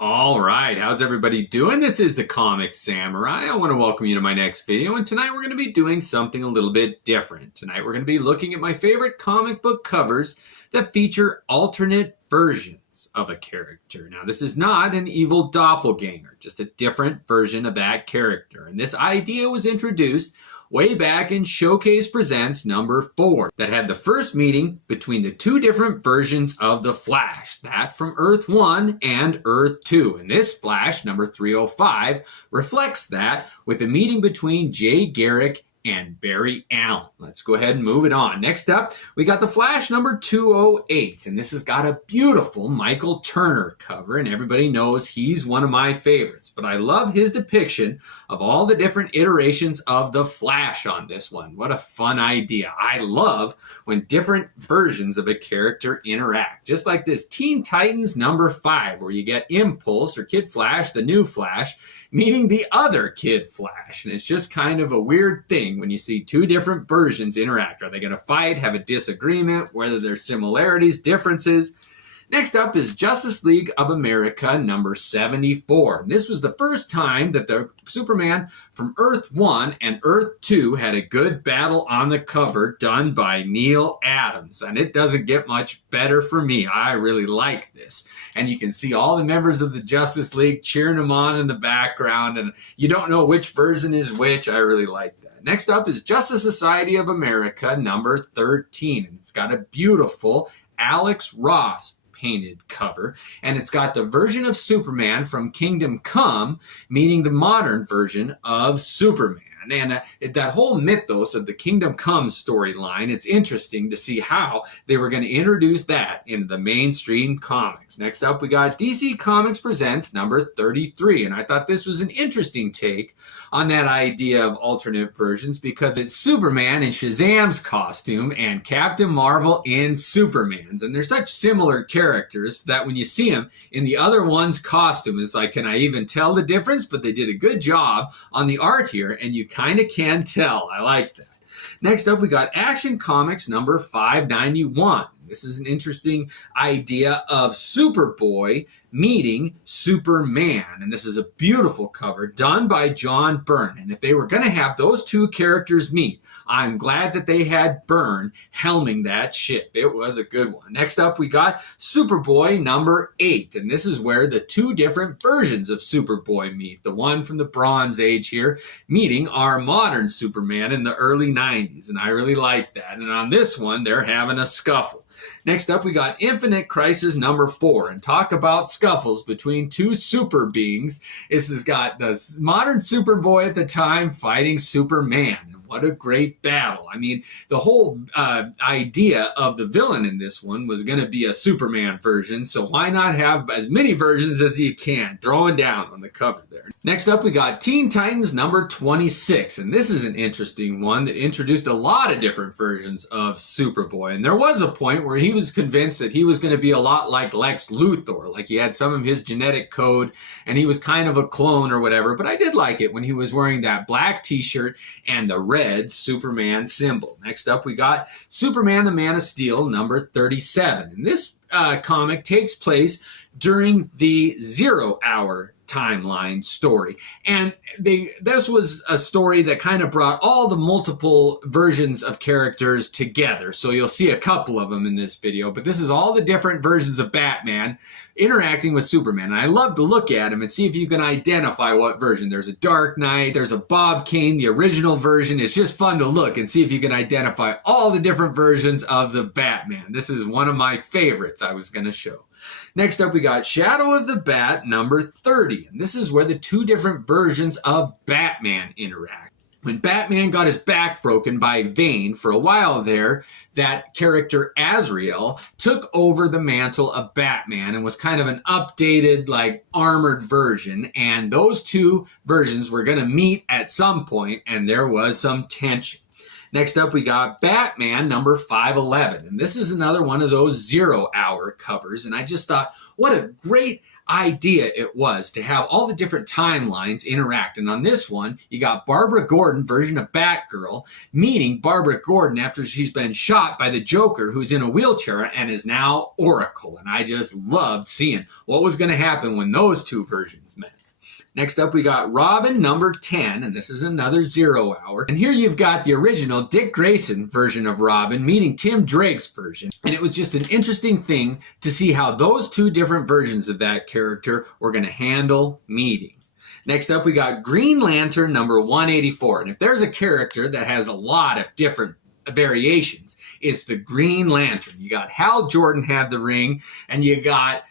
All right, how's everybody doing? This is the Comic Samurai. I want to welcome you to my next video, and tonight we're going to be doing something a little bit different. Tonight we're going to be looking at my favorite comic book covers that feature alternate versions of a character. Now, this is not an evil doppelganger, just a different version of that character. And this idea was introduced way back in Showcase Presents number 4 that had the first meeting between the two different versions of the Flash, that from Earth 1 and Earth 2. And this Flash, number 305, reflects that with a meeting between Jay Garrick and Barry Allen. Let's go ahead and move it on. Next up, we got the Flash number 208, and this has got a beautiful Michael Turner cover, and everybody knows he's one of my favorites, but I love his depiction of all the different iterations of the Flash on this one. What a fun idea. I love when different versions of a character interact, just like this Teen Titans number 5, where you get Impulse or Kid Flash, the new Flash, meeting the other Kid Flash, and it's just kind of a weird thing when you see two different versions interact. Are they going to fight, have a disagreement, whether there's similarities, differences? Next up is Justice League of America number 74. And this was the first time that the Superman from Earth 1 and Earth 2 had a good battle on the cover done by Neil Adams. And it doesn't get much better for me. I really like this. And you can see all the members of the Justice League cheering him on in the background. And you don't know which version is which. I really like that. Next up is Justice Society of America number 13. And it's got a beautiful Alex Ross painted cover, and it's got the version of Superman from Kingdom Come meeting the modern version of Superman. And that whole mythos of the Kingdom Come storyline, it's interesting to see how they were going to introduce that into the mainstream comics. Next up, we got DC Comics Presents number 33. And I thought this was an interesting take on that idea of alternate versions because it's Superman in Shazam's costume and Captain Marvel in Superman's. And they're such similar characters that when you see them in the other one's costume, it's like, can I even tell the difference? But they did a good job on the art here, and you kind of can tell. I like that. Next up, we got Action Comics number 591. This is an interesting idea of Superboy meeting Superman. And this is a beautiful cover done by John Byrne. And if they were going to have those two characters meet, I'm glad that they had Byrne helming that ship. It was a good one. Next up, we got Superboy number 8. And this is where the two different versions of Superboy meet. The one from the Bronze Age here meeting our modern Superman in the early 90s. And I really like that. And on this one, they're having a scuffle. Next up, we got Infinite Crisis number 4, and talk about scuffles between two super beings. This has got the modern Superboy at the time fighting Superman. What a great battle. I mean, the whole idea of the villain in this one was going to be a Superman version, so why not have as many versions as you can? Throwing down on the cover there. Next up, we got Teen Titans number 26, and this is an interesting one that introduced a lot of different versions of Superboy, and there was a point where he was convinced that he was going to be a lot like Lex Luthor, like he had some of his genetic code, and he was kind of a clone or whatever, but I did like it when he was wearing that black t-shirt and the red Superman symbol. Next up, we got Superman the Man of Steel number 37. And this comic takes place during the 0 Hour timeline story. And this was a story that kind of brought all the multiple versions of characters together. So you'll see a couple of them in this video, but this is all the different versions of Batman interacting with Superman. And I love to look at him and see if you can identify what version. There's a Dark Knight, there's a Bob Kane, the original version. It's just fun to look and see if you can identify all the different versions of the Batman. This is one of my favorites I was going to show. Next up, we got Shadow of the Bat number 30. And this is where the two different versions of Batman interact. When Batman got his back broken by Bane for a while there, that character Azrael took over the mantle of Batman and was kind of an updated, like, armored version. And those two versions were going to meet at some point, and there was some tension. Next up, we got Batman number 511. And this is another one of those 0 Hour covers. And I just thought, what a great idea it was to have all the different timelines interact. And on this one, you got Barbara Gordon version of Batgirl meeting Barbara Gordon after she's been shot by the Joker, who's in a wheelchair and is now Oracle. And I just loved seeing what was going to happen when those two versions met. Next up, we got Robin number 10, and this is another 0 Hour. And here you've got the original Dick Grayson version of Robin meeting Tim Drake's version. And it was just an interesting thing to see how those two different versions of that character were going to handle meeting. Next up, we got Green Lantern number 184. And if there's a character that has a lot of different variations, it's the Green Lantern. You got Hal Jordan had the ring, and you got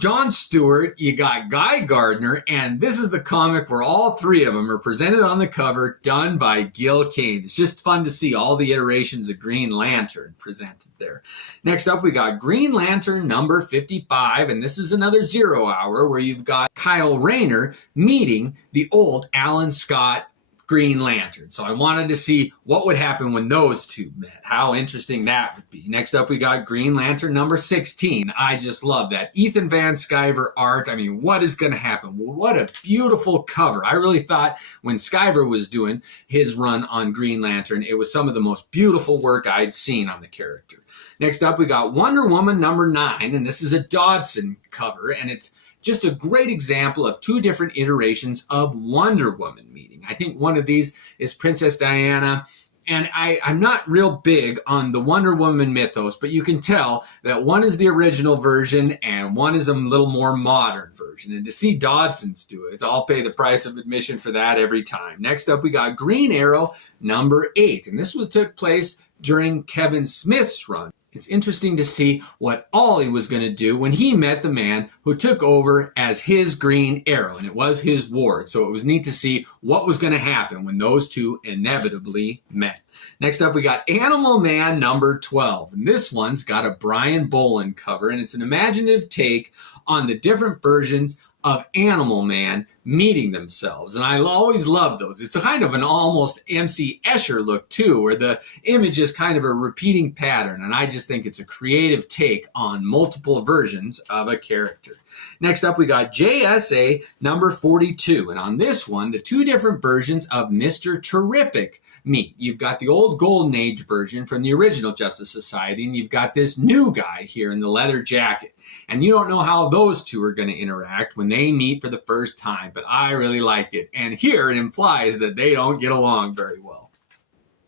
John Stewart, you got Guy Gardner, and this is the comic where all three of them are presented on the cover, done by Gil Kane. It's just fun to see all the iterations of Green Lantern presented there. Next up, we got Green Lantern number 55, and this is another 0 Hour where you've got Kyle Rayner meeting the old Alan Scott Green Lantern. So I wanted to see what would happen when those two met, how interesting that would be. Next up, we got Green Lantern number 16. I just love that. Ethan Van Sciver art. I mean, what is going to happen? Well, what a beautiful cover. I really thought when Sciver was doing his run on Green Lantern, it was some of the most beautiful work I'd seen on the character. Next up, we got Wonder Woman number 9, and this is a Dodson cover, and it's just a great example of two different iterations of Wonder Woman meeting. I think one of these is Princess Diana, and I'm not real big on the Wonder Woman mythos, but you can tell that one is the original version and one is a little more modern version. And to see Dodson's do it, I'll pay the price of admission for that every time. Next up, we got Green Arrow number 8, and this took place during Kevin Smith's run. It's interesting to see what Ollie was going to do when he met the man who took over as his Green Arrow, and it was his ward. So it was neat to see what was going to happen when those two inevitably met. Next up, we got Animal Man number 12, and this one's got a Brian Boland cover, and it's an imaginative take on the different versions of Animal Man meeting themselves. And I always love those. It's a kind of an almost MC Escher look too, where the image is kind of a repeating pattern. And I just think it's a creative take on multiple versions of a character. Next up, we got JSA number 42. And on this one, the two different versions of Mr. Terrific meet. You've got the old Golden Age version from the original Justice Society, and you've got this new guy here in the leather jacket. And you don't know how those two are going to interact when they meet for the first time, but I really like it. And here it implies that they don't get along very well.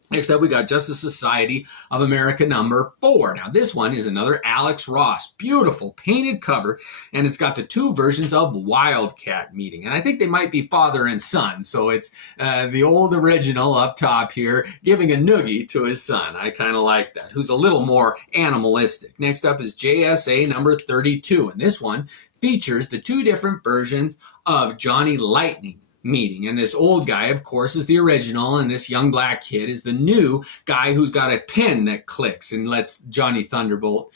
Next up, we got Justice Society of America number 4. Now, this one is another Alex Ross. Beautiful painted cover, and it's got the two versions of Wildcat meeting. And I think they might be father and son, so it's the old original up top here giving a noogie to his son. I kind of like that, who's a little more animalistic. Next up is JSA number 32, and this one features the two different versions of Johnny Lightning meeting. And this old guy, of course, is the original, and this young black kid is the new guy who's got a pen that clicks and lets Johnny Thunderbolt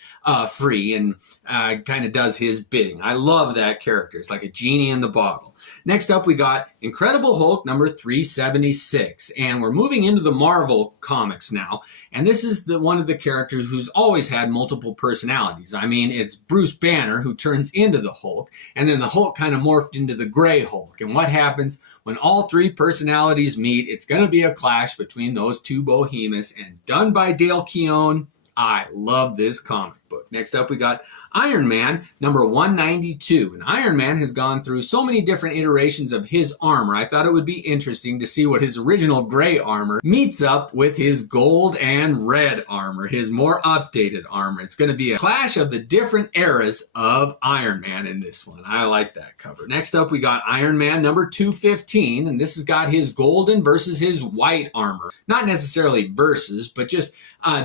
free and kind of does his bidding. I love that character. It's like a genie in the bottle. Next up, we got Incredible Hulk number 376, and we're moving into the Marvel comics now, and this is one of the characters who's always had multiple personalities. I mean, it's Bruce Banner who turns into the Hulk, and then the Hulk kind of morphed into the Gray Hulk. And what happens when all three personalities meet? It's going to be a clash between those two behemoths, and done by Dale Keown. I love this comic book. Next up, we got Iron Man number 192. And Iron Man has gone through so many different iterations of his armor. I thought it would be interesting to see what his original gray armor meets up with his gold and red armor, his more updated armor. It's going to be a clash of the different eras of Iron Man in this one. I like that cover. Next up, we got Iron Man number 215. And this has got his golden versus his white armor. Not necessarily versus, but just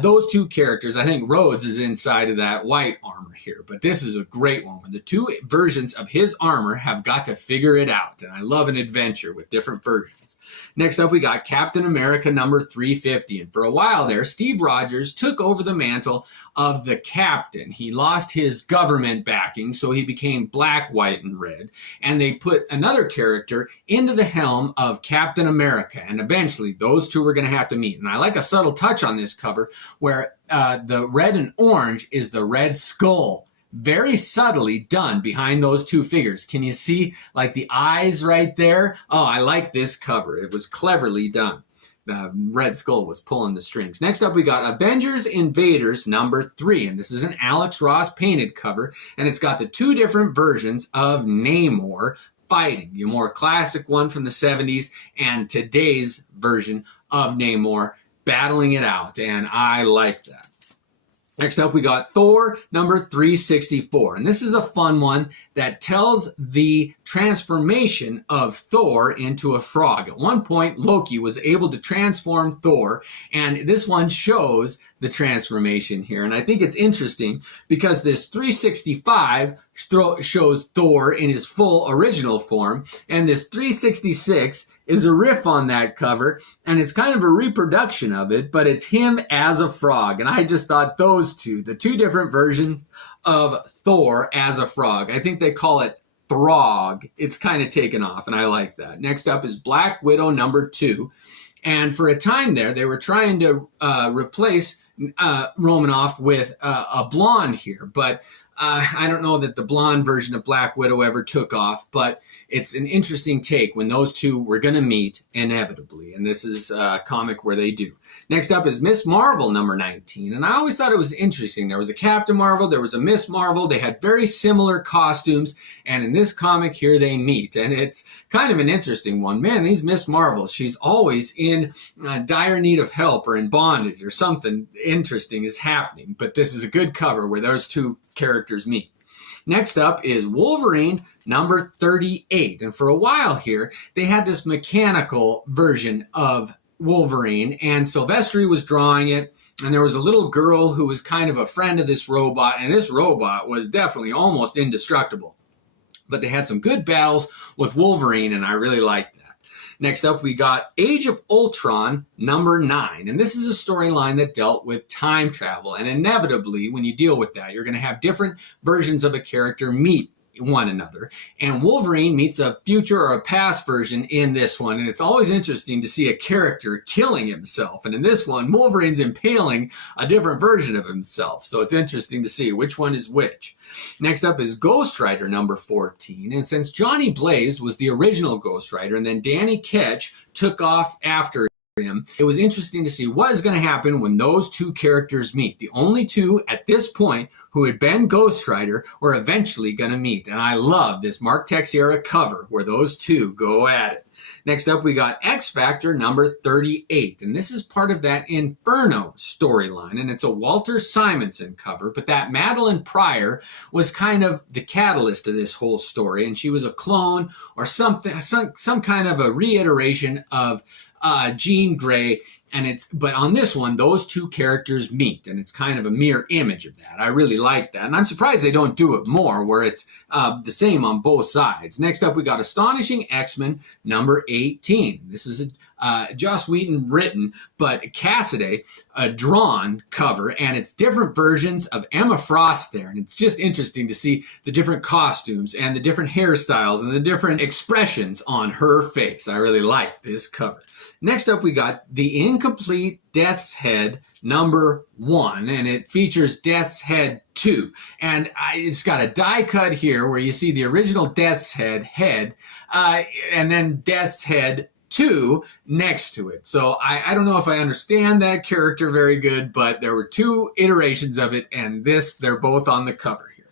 those two characters. I think Rhodes is inside of that white armor here, but this is a great one. When the two versions of his armor have got to figure it out, and I love an adventure with different versions. Next up, we got Captain America number 350, and for a while there, Steve Rogers took over the mantle of the captain. He lost his government backing, so he became black, white, and red, and they put another character into the helm of Captain America, and eventually those two were going to have to meet. And I like a subtle touch on this cover where the red and orange is the Red Skull very subtly done behind those two figures. Can you see like the eyes right there? Oh, I like this cover. It was cleverly done. Red Skull was pulling the strings. Next up, we got Avengers Invaders #3. And this is an Alex Ross painted cover. And it's got the two different versions of Namor fighting. The more classic one from the 70s and today's version of Namor battling it out. And I like that. Next up, we got Thor #364. And this is a fun one that tells the transformation of Thor into a frog. At one point, Loki was able to transform Thor, and this one shows the transformation here. And I think it's interesting because this 365 shows Thor in his full original form, and this 366 is a riff on that cover, and it's kind of a reproduction of it, but it's him as a frog. And I just thought those two, the two different versions of Thor as a frog, I think they call it Throg. It's kind of taken off, and I like that. Next up is Black Widow #2. And for a time there, they were trying to replace Romanoff with a blonde here, but I don't know that the blonde version of Black Widow ever took off, but it's an interesting take when those two were going to meet inevitably, and this is a comic where they do. Next up is Miss Marvel #19, and I always thought it was interesting. There was a Captain Marvel, there was a Miss Marvel, they had very similar costumes, and in this comic here they meet, and it's kind of an interesting one. Man, these Miss Marvels, she's always in dire need of help or in bondage or something interesting is happening, but this is a good cover where those two characters meet. Next up is Wolverine #38. And for a while here, they had this mechanical version of Wolverine, and Silvestri was drawing it, and there was a little girl who was kind of a friend of this robot, and this robot was definitely almost indestructible. But they had some good battles with Wolverine, and I really liked that. Next up, we got Age of Ultron #9. And this is a storyline that dealt with time travel. And inevitably, when you deal with that, you're going to have different versions of a character meet one another. And Wolverine meets a future or a past version in this one. And it's always interesting to see a character killing himself. And in this one, Wolverine's impaling a different version of himself. So it's interesting to see which one is which. Next up is Ghost Rider #14. And since Johnny Blaze was the original Ghost Rider and then Danny Ketch took off after him, it was interesting to see what is going to happen when those two characters meet. The only two at this point who had been Ghost Rider were eventually going to meet. And I love this Mark Texeira cover where those two go at it. Next up, we got X Factor #38. And this is part of that Inferno storyline. And it's a Walter Simonson cover. But that Madeline Pryor was kind of the catalyst of this whole story. And she was a clone or something, some kind of a reiteration of Jean Grey, but on this one, those two characters meet, and it's kind of a mirror image of that. I really like that, and I'm surprised they don't do it more, where it's the same on both sides. Next up, we got Astonishing X-Men #18. This is a Joss Whedon written, but Cassidy drawn cover, and it's different versions of Emma Frost there, and it's just interesting to see the different costumes and the different hairstyles and the different expressions on her face. I really like this cover. Next up, we got The Incomplete Death's Head #1, and it features Death's Head 2. And it's got a die cut here where you see the original Death's Head, and then Death's Head 2 next to it. So I don't know if I understand that character very good, but there were two iterations of it, and they're both on the cover here.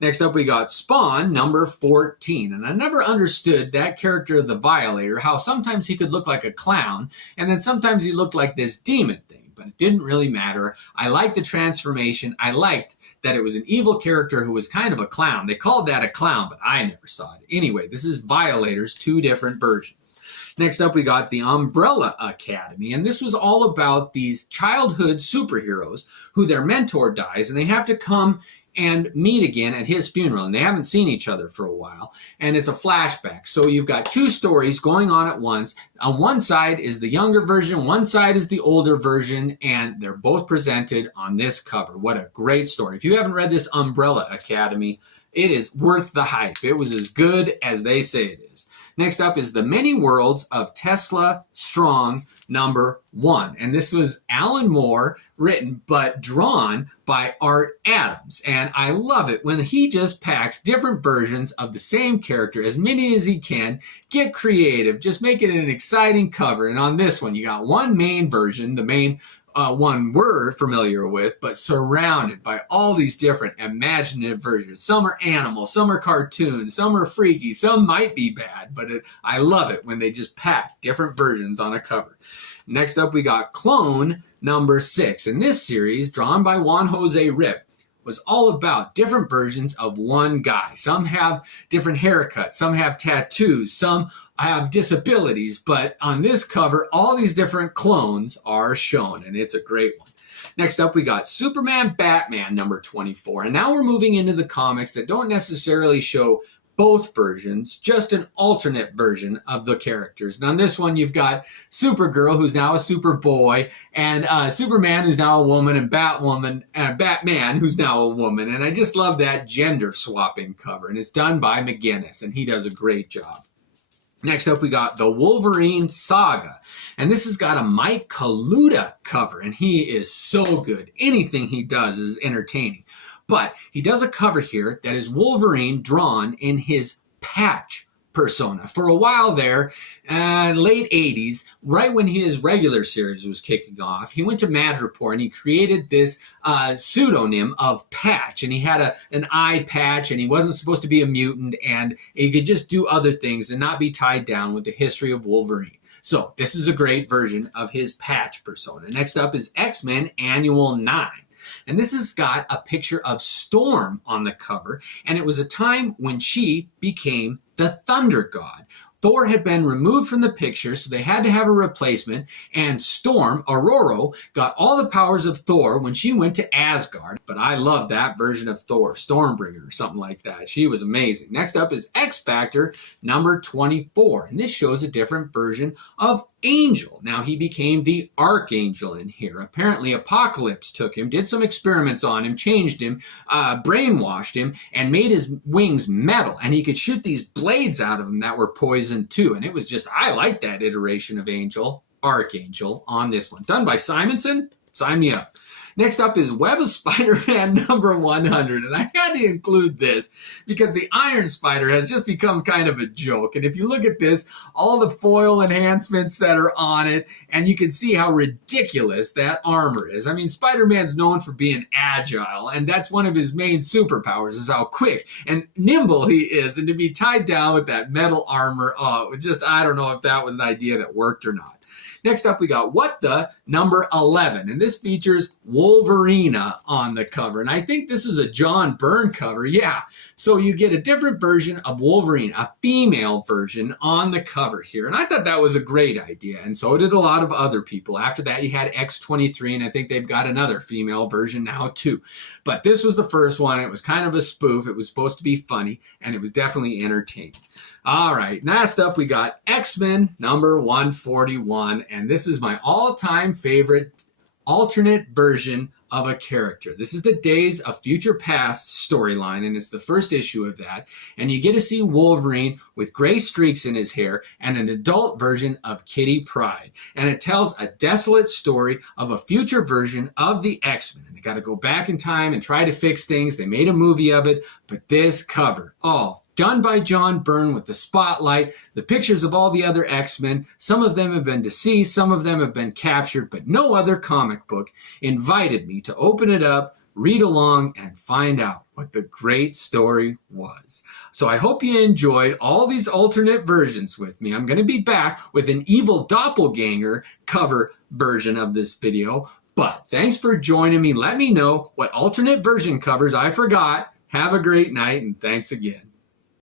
Next up, we got Spawn #14. And I never understood that character of the Violator, how sometimes he could look like a clown, and then sometimes he looked like this demon thing, but it didn't really matter. I liked the transformation. I liked that it was an evil character who was kind of a clown. They called that a clown, but I never saw it. Anyway, this is Violators, two different versions. Next up, we got the Umbrella Academy, and this was all about these childhood superheroes who their mentor dies, and they have to come and meet again at his funeral, and they haven't seen each other for a while, and it's a flashback. So you've got two stories going on at once. On one side is the younger version, one side is the older version, and they're both presented on this cover. What a great story. If you haven't read this Umbrella Academy, it is worth the hype. It was as good as they say it is. Next up is The Many Worlds of Tesla Strong #1. And this was Alan Moore written, but drawn by Art Adams. And I love it when he just packs different versions of the same character, as many as he can, get creative, just make it an exciting cover. And on this one, you got one main version, the main one we're familiar with, but surrounded by all these different imaginative versions. Some are animal, some are cartoons, some are freaky, some might be bad, but I love it when they just pack different versions on a cover. Next up, we got Clone #6. And this series, drawn by Juan Jose Rip, was all about different versions of one guy. Some have different haircuts, some have tattoos, some have disabilities, but on this cover, all these different clones are shown, and it's a great one. Next up, we got Superman Batman #24. And now we're moving into the comics that don't necessarily show both versions, just an alternate version of the characters. And on this one, you've got Supergirl, who's now a Superboy, and Superman, who's now a woman, and Batman, who's now a woman. And I just love that gender swapping cover. And it's done by McGinnis, and he does a great job. Next up, we got The Wolverine Saga. And this has got a Mike Kaluta cover, and he is so good. Anything he does is entertaining. But he does a cover here that is Wolverine drawn in his patch persona. For a while there, late 80s, right when his regular series was kicking off, he went to Madripoor and he created this pseudonym of Patch. And he had an eye patch, and he wasn't supposed to be a mutant, and he could just do other things and not be tied down with the history of Wolverine. So this is a great version of his patch persona. Next up is X-Men Annual 9. And this has got a picture of Storm on the cover, and it was a time when she became the Thunder God. Thor had been removed from the picture, so they had to have a replacement, and Storm, Aurora, got all the powers of Thor when she went to Asgard. But I love that version of Thor, Stormbringer or something like that. She was amazing. Next up is X Factor #24, and this shows a different version of Angel. Now, he became the Archangel in here. Apparently, Apocalypse took him, did some experiments on him, changed him, brainwashed him, and made his wings metal. And he could shoot these blades out of them that were poisoned too. And it was just, I like that iteration of Archangel on this one. Done by Simonson. Sign me up. Next up is Web of Spider-Man #100. And I had to include this because the Iron Spider has just become kind of a joke. And if you look at this, all the foil enhancements that are on it, and you can see how ridiculous that armor is. I mean, Spider-Man's known for being agile, and that's one of his main superpowers, is how quick and nimble he is. And to be tied down with that metal armor, I don't know if that was an idea that worked or not. Next up, we got What the #11, and this features Wolverina on the cover. And I think this is a John Byrne cover, yeah. So you get a different version of Wolverine, a female version on the cover here. And I thought that was a great idea, and so did a lot of other people. After that, you had X-23, and I think they've got another female version now too. But this was the first one. It was kind of a spoof. It was supposed to be funny, and it was definitely entertaining. All right, next up, we got X-Men #141, and this is my all-time favorite alternate version of a character. This is the Days of Future Past storyline, and it's the first issue of that. And you get to see Wolverine with gray streaks in his hair and an adult version of Kitty Pryde. And it tells a desolate story of a future version of the X-Men. And they got to go back in time and try to fix things. They made a movie of it, but this cover, done by John Byrne with the spotlight, the pictures of all the other X-Men. Some of them have been deceased, some of them have been captured, but no other comic book invited me to open it up, read along, and find out what the great story was. So I hope you enjoyed all these alternate versions with me. I'm going to be back with an evil doppelganger cover version of this video, but thanks for joining me. Let me know what alternate version covers I forgot. Have a great night, and thanks again.